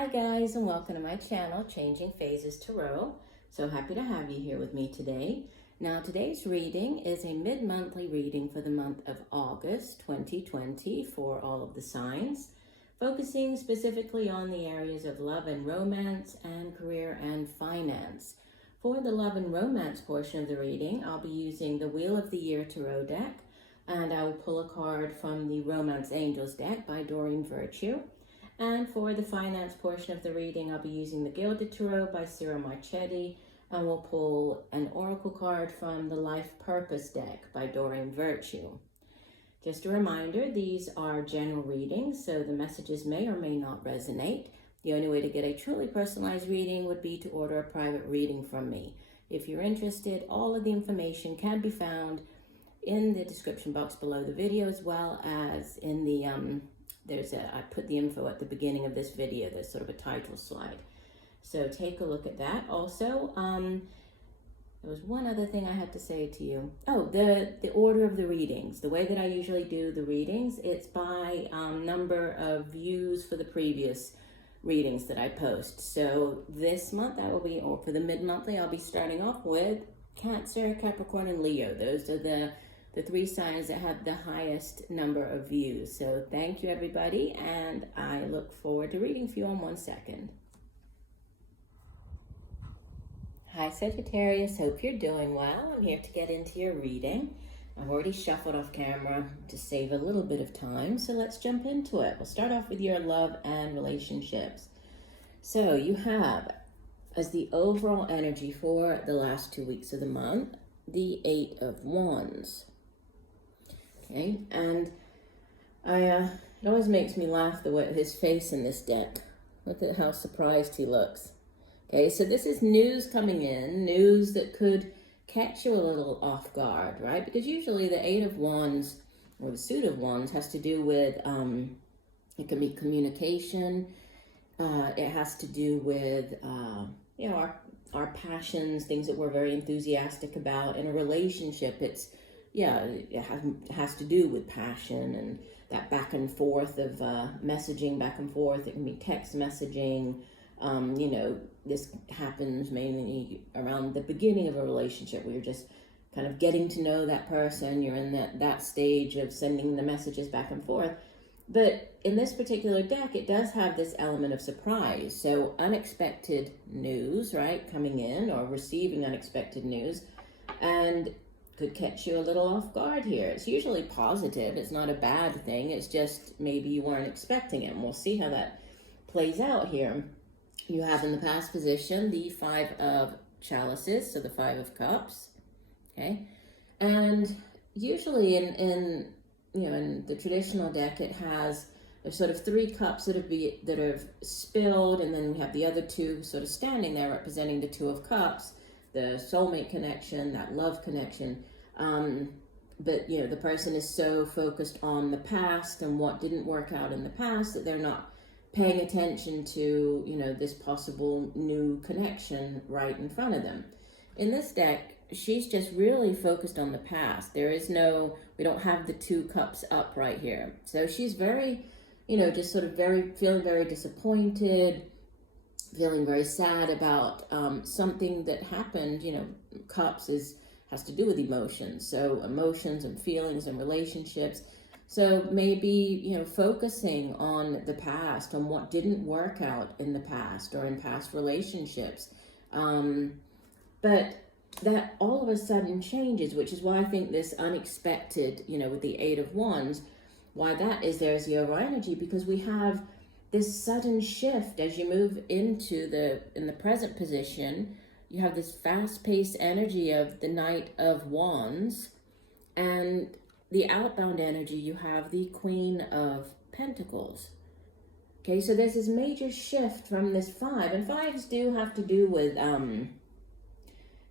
Hi guys, and welcome to my channel, Changing Phases Tarot. So happy to have you here with me today. Now today's reading is a mid-monthly reading for the month of August 2020 for all of the signs, focusing specifically on the areas of love and romance and career and finance. For the love and romance portion of the reading, I'll be using the Wheel of the Year Tarot deck, and I will pull a card from the Romance Angels deck by Doreen. And for the finance portion of the reading, I'll be using the Gilded Tarot by Marchetti, and we'll pull an oracle card from the Life Purpose deck by Doreen. Just a reminder, these are general readings, so the messages may or may not resonate. The only way to get a truly personalized reading would be to order a private reading from me. If you're interested, all of the information can be found in the description box below the video, as well as in the I put the info at the beginning of this video. There's sort of a title slide, so take a look at that. Also, there was one other thing I had to say to you. Oh, the order of the readings. The way that I usually do the readings, it's by number of views for the previous readings that I post. So this month I will be, or for the mid-monthly, I'll be starting off with Cancer, Capricorn, and Leo. Those are the three signs that have the highest number of views. So thank you, everybody, and I look forward to reading for you in 1 second. Hi, Sagittarius. Hope you're doing well. I'm here to get into your reading. I've already shuffled off camera to save a little bit of time, so let's jump into it. We'll start off with your love and relationships. So you have, as the overall energy for the last 2 weeks of the month, the 8 of Wands. Okay, and it always makes me laugh the way his face in this deck. Look at how surprised he looks. Okay, so this is news coming in, news that could catch you a little off guard, right? Because usually the 8 of Wands, or the suit of Wands, has to do with, it can be communication. It has to do with, our passions, things that we're very enthusiastic about. In a relationship, it has to do with passion and that back and forth of messaging back and forth. It can be text messaging. This happens mainly around the beginning of a relationship where you're just kind of getting to know that person. You're in that stage of sending the messages back and forth. But in this particular deck, it does have this element of surprise. So unexpected news, right, coming in, or receiving unexpected news, and could catch you a little off guard here. It's usually positive. It's not a bad thing. It's just maybe you weren't expecting it. And we'll see how that plays out here. You have in the past position the 5 of Chalices, so the 5 of Cups. Okay, and usually in the traditional deck, there's sort of 3 cups that have spilled, and then we have the other 2 sort of standing there representing the 2 of Cups, the soulmate connection, that love connection. But the person is so focused on the past and what didn't work out in the past that they're not paying attention to this possible new connection right in front of them. In this deck, she's just really focused on the past. We don't have the 2 cups up right here. So she's very, just sort of feeling very disappointed, feeling very sad about something that happened. Cups has to do with emotions. So emotions and feelings and relationships. So maybe, focusing on the past, on what didn't work out in the past or in past relationships. But that all of a sudden changes, which is why I think this unexpected, with the 8 of Wands, why that is there as the overall energy, because we have this sudden shift as you move into in the present position. You have this fast-paced energy of the Knight of Wands, and the outbound energy, you have the Queen of Pentacles. Okay, so there's this major shift from this 5, and 5s do have to do with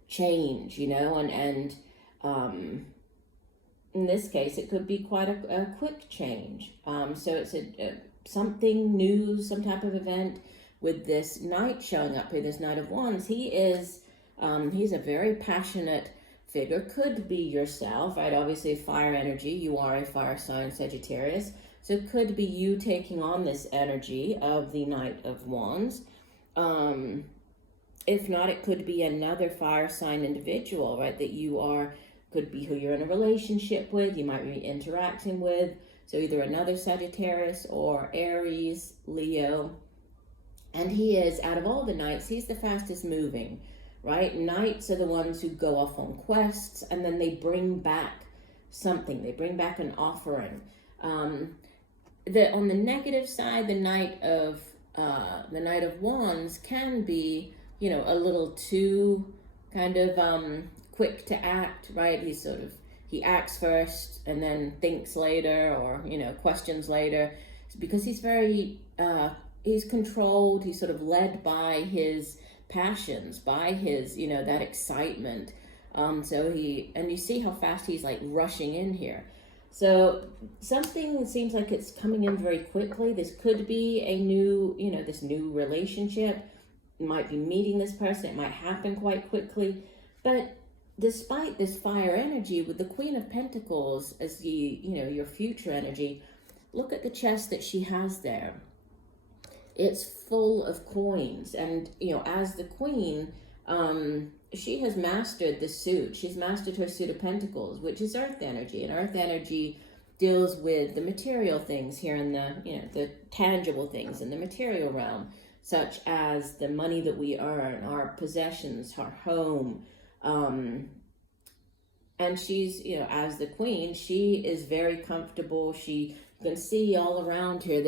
change, and in this case, it could be quite a quick change. So it's something new, some type of event with this Knight showing up here, this Knight of Wands. He's a very passionate figure. Could be yourself, right? Obviously fire energy. You are a fire sign, Sagittarius. So it could be you taking on this energy of the Knight of Wands. If not, it could be another fire sign individual, right? That you are, could be who you're in a relationship with, you might be interacting with. So either another Sagittarius or Aries, Leo. And he is, out of all the knights, he's the fastest moving, right? Knights are the ones who go off on quests and then they bring back something. They bring back an offering. On the negative side, the Knight of Wands can be, you know, a little too kind of quick to act, right? He acts first and then thinks later, or, you know, questions later, because he's very, he's controlled, he's sort of led by his passions, by his, you know, that excitement. And you see how fast he's like rushing in here. So something seems like it's coming in very quickly. This could be a new, you know, this new relationship. You might be meeting this person. It might happen quite quickly. But despite this fire energy with the Queen of Pentacles as your future energy, look at the chest that she has there. It's full of coins. And, you know, as the Queen, she has mastered the suit. She's mastered her suit of Pentacles, which is earth energy. And earth energy deals with the material things here in the, you know, the tangible things in the material realm, such as the money that we earn, our possessions, our home. And she's, you know, as the Queen, she is very comfortable. You can see all around here,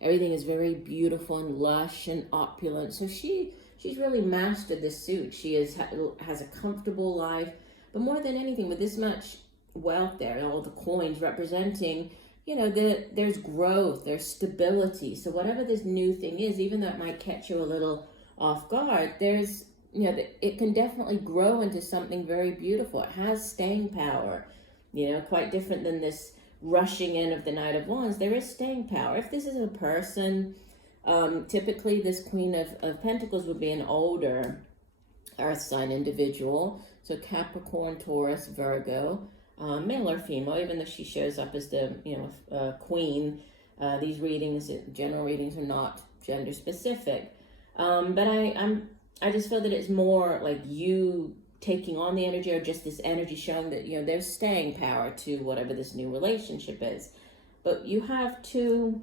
everything is very beautiful and lush and opulent. So she's really mastered this suit. She has a comfortable life, but more than anything, with this much wealth there, all the coins representing, you know, there's growth, there's stability. So whatever this new thing is, even though it might catch you a little off guard, there's, you know, it can definitely grow into something very beautiful. It has staying power, you know, quite different than this rushing in of the Knight of Wands. There is staying power. If this is a person, typically this Queen of Pentacles would be an older earth sign individual. So Capricorn, Taurus, Virgo, male or female, even though she shows up as the, you know, queen. These readings, general readings, are not gender specific. But I just feel that it's more like you taking on the energy, or just this energy showing that, you know, there's staying power to whatever this new relationship is. But you have two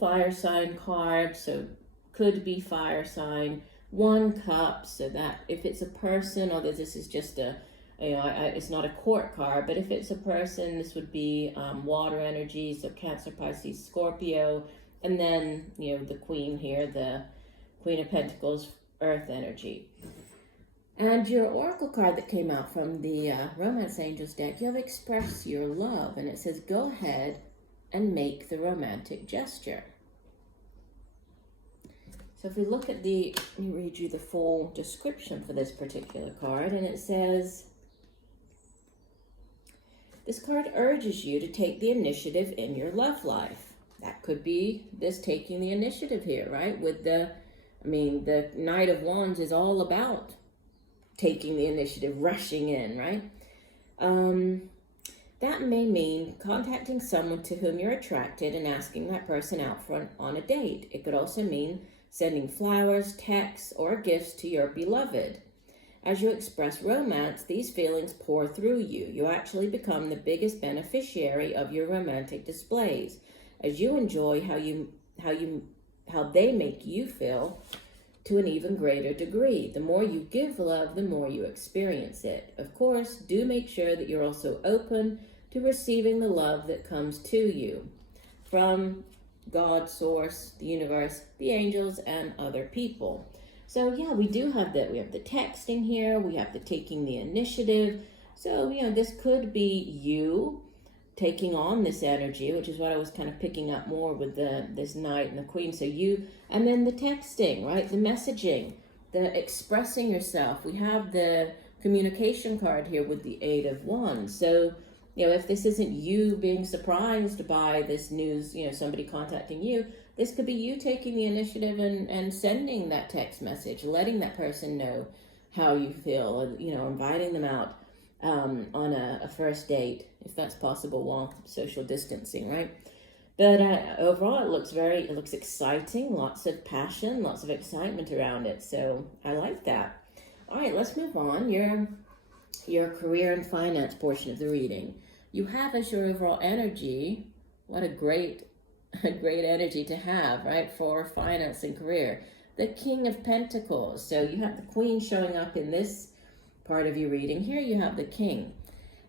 fire sign cards, so could be fire sign. 1 cup, so that if it's a person, although this is just a, you know, it's not a court card, but if it's a person, this would be water energy, so Cancer, Pisces, Scorpio, and then, you know, the Queen here, the Queen of Pentacles, earth energy. And your oracle card that came out from the Romance Angels deck, you have express your love, and it says, go ahead and make the romantic gesture. So if we look at let me read you the full description for this particular card, and it says, this card urges you to take the initiative in your love life. That could be this taking the initiative here, right? With the Knight of Wands is all about taking the initiative, rushing in, right? That may mean contacting someone to whom you're attracted and asking that person out on a date. It could also mean sending flowers, texts, or gifts to your beloved. As you express romance, these feelings pour through you. You actually become the biggest beneficiary of your romantic displays, as you enjoy how they make you feel to an even greater degree. The more you give love, the more you experience it. Of course, do make sure that you're also open to receiving the love that comes to you from God, Source, the universe, the angels, and other people. So yeah, we do have that. We have the texting here. We have the taking the initiative. So, you know, this could be you taking on this energy, which is what I was kind of picking up more with this Knight and the Queen. So you, and then the texting, right? The messaging, the expressing yourself. We have the communication card here with the 8 of Wands. So, you know, if this isn't you being surprised by this news, you know, somebody contacting you, this could be you taking the initiative and sending that text message, letting that person know how you feel, you know, inviting them out on a first date, if that's possible while social distancing, right? But overall, it looks exciting, lots of passion, lots of excitement around it. So I like that. All right, let's move on. Your career and finance portion of the reading. You have as your overall energy, what a great energy to have, right, for finance and career. The King of Pentacles. So you have the Queen showing up in this part of your reading. Here you have the King.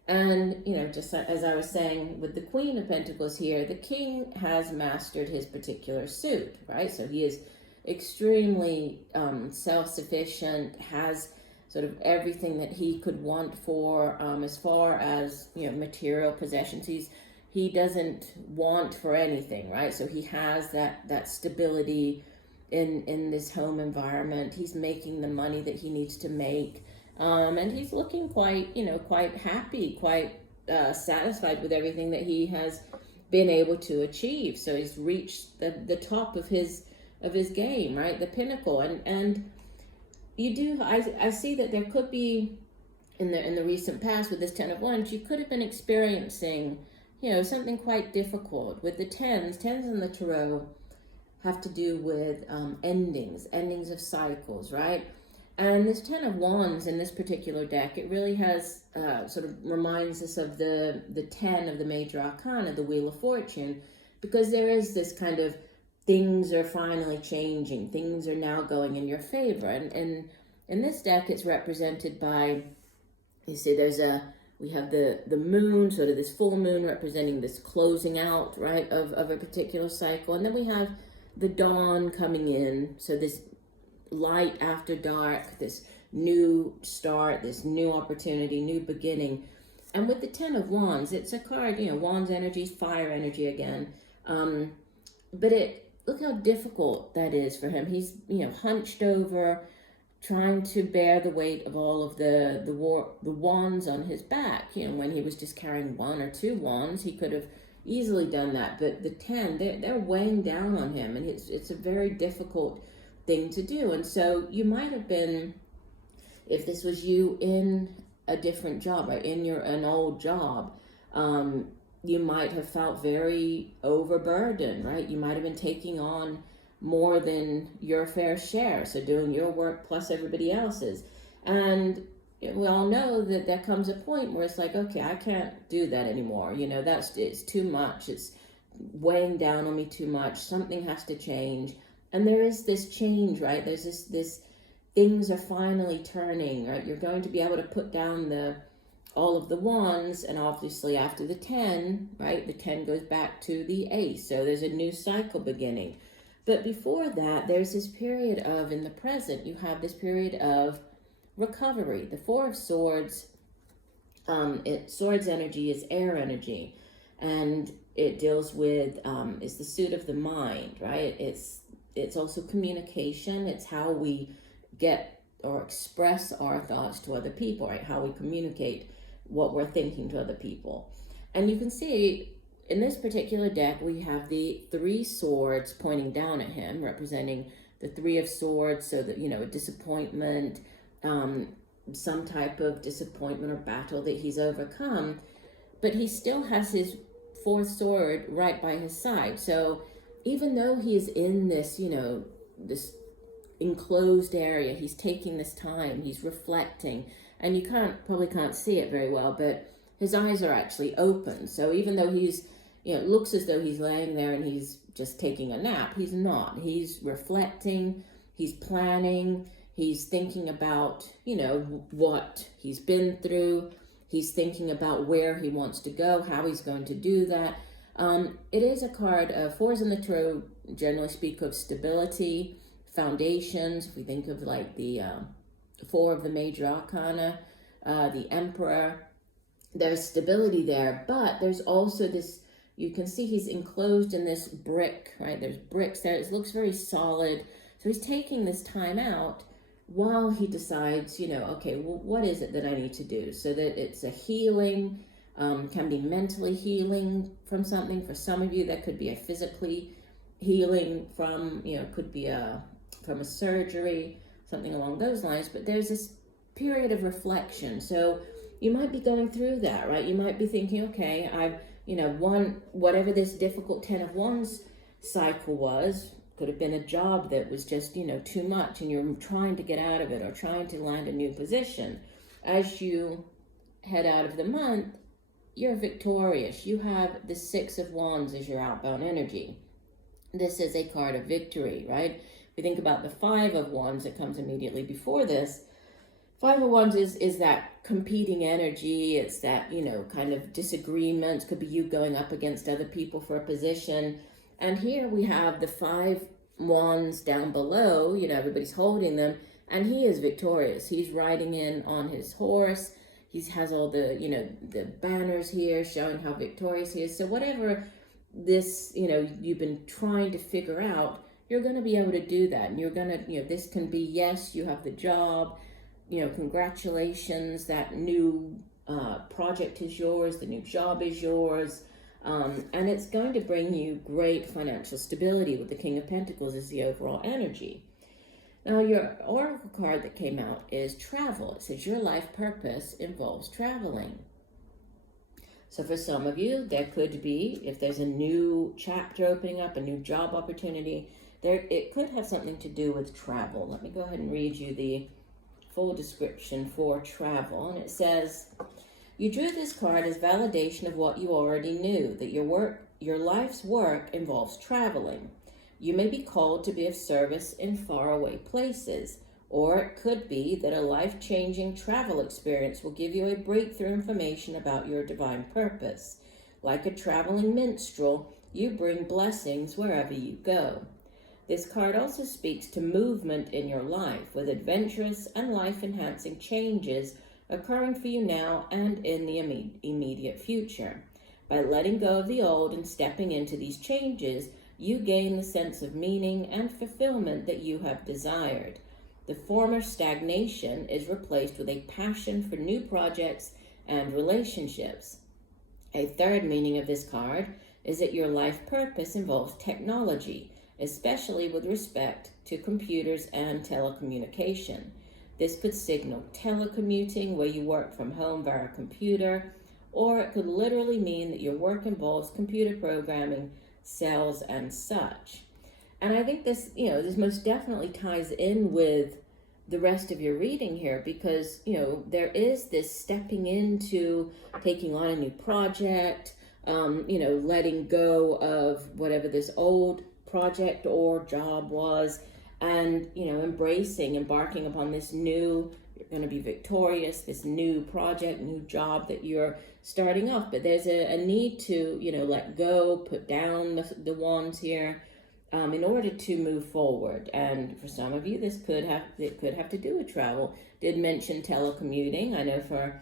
And, just as I was saying with the Queen of Pentacles here, the King has mastered his particular suit, right? So he is extremely self-sufficient, has sort of everything that he could want for as far as, material possessions. He doesn't want for anything, right? So he has that stability in this home environment. He's making the money that he needs to make. And he's looking quite happy, quite satisfied with everything that he has been able to achieve. So he's reached the top of his game, right? The pinnacle. And I see that there could be in the recent past with this Ten of Wands, you could have been experiencing, something quite difficult with the tens. Tens in the tarot have to do with endings of cycles, right? And this Ten of Wands in this particular deck, it really has sort of reminds us of the 10 of the major arcana, the Wheel of Fortune, because there is this kind of things are finally changing. Things are now going in your favor. And in this deck, it's represented by, you see, we have the moon, sort of this full moon representing this closing out, right, of a particular cycle. And then we have the dawn coming in. So this light after dark, this new start, this new opportunity, new beginning. And with the Ten of Wands, it's a card, Wands energy is fire energy again. But look how difficult that is for him. He's, hunched over, trying to bear the weight of all of the wands on his back. When he was just carrying one or two wands, he could have easily done that. But the 10, they're weighing down on him, and it's a very difficult thing to do. And so you might have been, if this was you in a different job, right, in an old job, you might have felt very overburdened, right? You might have been taking on more than your fair share, so doing your work plus everybody else's. And we all know that there comes a point where it's like, okay, I can't do that anymore. It's too much. It's weighing down on me too much. Something has to change. And there is this change, right? There's this things are finally turning, right? You're going to be able to put down all of the wands, and obviously after the 10, right, the 10 goes back to the ace. So there's a new cycle beginning. But before that, there's this period of, in the present, you have this period of recovery. The Four of Swords, Swords energy is air energy, and it deals with, it's the suit of the mind, right? It's also communication. It's how we get or express our thoughts to other people, right? How we communicate what we're thinking to other people. And you can see in this particular deck, we have the Three Swords pointing down at him, representing the Three of Swords. So that, a disappointment, some type of disappointment or battle that he's overcome, but he still has his fourth sword right by his side. So even though he's in this, this enclosed area, he's taking this time, he's reflecting, and you probably can't see it very well, but his eyes are actually open. So even though he's, it looks as though he's laying there and he's just taking a nap, he's not. He's reflecting, he's planning, he's thinking about, what he's been through, he's thinking about where he wants to go, how he's going to do that. It is a card, fours in the tarot generally speak of stability, foundations. If we think of like the four of the major arcana, the Emperor, there's stability there, but there's also this, you can see he's enclosed in this brick, right? There's bricks there. It looks very solid. So he's taking this time out while he decides, okay, well, what is it that I need to do? So that it's a healing, can be mentally healing from something. For some of you, that could be a physically healing from, could be from a surgery, something along those lines. But there's this period of reflection. So you might be going through that, right? You might be thinking, okay, I've, won whatever this difficult 10 of Wands cycle was. Could have been a job that was just, too much, and you're trying to get out of it or trying to land a new position. As you head out of the month, you're victorious. You have the 6 of Wands as your outbound energy. This is a card of victory, right? If you think about the 5 of Wands that comes immediately before this, 5 of Wands is that competing energy. It's that, kind of disagreements. Could be you going up against other people for a position. And here we have the 5 Wands down below, everybody's holding them, and he is victorious. He's riding in on his horse. He has all the, the banners here showing how victorious he is. So whatever this, you've been trying to figure out, you're going to be able to do that. And you're going to, this can be, yes, you have the job, congratulations, that new project is yours, the new job is yours. And it's going to bring you great financial stability with the King of Pentacles as the overall energy. Now, your oracle card that came out is travel. It says your life purpose involves traveling. So for some of you, there could be, if there's a new chapter opening up, a new job opportunity, it could have something to do with travel. Let me go ahead and read you the full description for travel. And it says, you drew this card as validation of what you already knew, that your life's work involves traveling. You may be called to be of service in faraway places, or it could be that a life-changing travel experience will give you a breakthrough information about your divine purpose. Like a traveling minstrel, you bring blessings wherever you go. This card also speaks to movement in your life, with adventurous and life-enhancing changes occurring for you now and in the immediate future. By letting go of the old and stepping into these changes, you gain the sense of meaning and fulfillment that you have desired. The former stagnation is replaced with a passion for new projects and relationships. A third meaning of this card is that your life purpose involves technology, especially with respect to computers and telecommunication. This could signal telecommuting, where you work from home via a computer, or it could literally mean that your work involves computer programming, sales, and such. And I think this, this most definitely ties in with the rest of your reading here, because, there is this stepping into taking on a new project, letting go of whatever this old project or job was, and, embarking upon this new, you're going to be victorious, this new project, new job that you're starting off. But there's a need to, let go, put down the wands here, in order to move forward. And for some of you, it could have to do with travel. Did mention telecommuting. I know for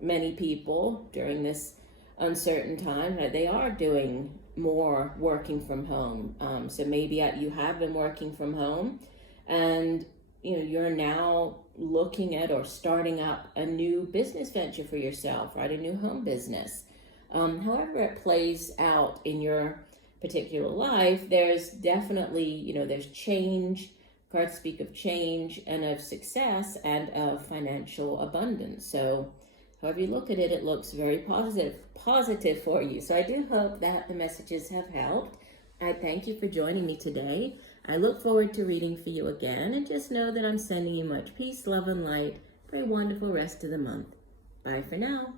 many people during this uncertain time that they are doing more working from home. So maybe you have been working from home, and you're now looking at or starting up a new business venture for yourself, right? A new home business. However it plays out in your particular life, there's definitely, there's change. Cards speak of change and of success and of financial abundance. So however you look at it, it looks very positive for you. So I do hope that the messages have helped. I thank you for joining me today. I look forward to reading for you again, and just know that I'm sending you much peace, love, and light for a wonderful rest of the month. Bye for now.